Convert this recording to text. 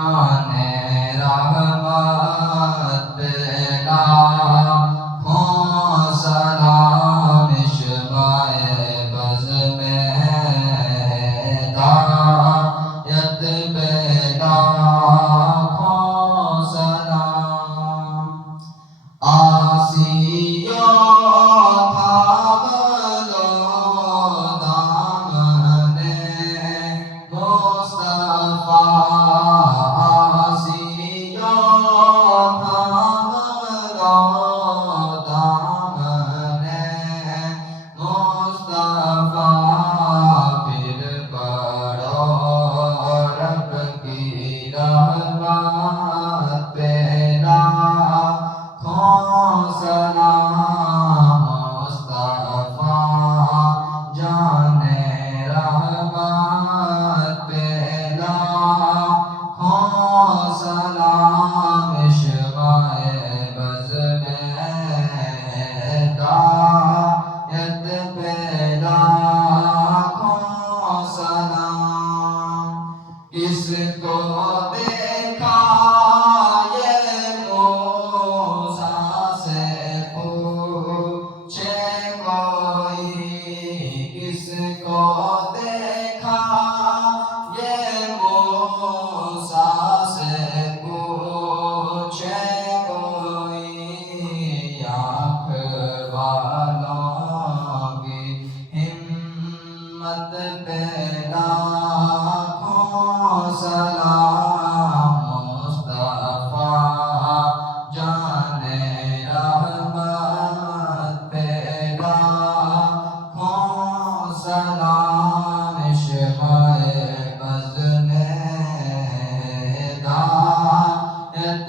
आने रहमत पेला हो सलाम इश्क़-ए बज़ में हिदायत पेला हो सलाम आसियो था बलो दामने मुस्तफा आसियो था बलो दामने मुस्तफा फिर पढ़ो रब की रहमत पेला सलाम मुस्तफा जाने रहमत पेला हो सलाम इश्क़-ए बज़ में हिदायत पेला हो सलाम किसको देखा ये मूसा से पूछे कोई किसको देखा ये मूसा से पूछे कोई आँख वालों की हिम्मत पेला सलाम मुस्तफा जाने रहमत पेला हो सलाम इश्क़-ए बज़ में हिदायत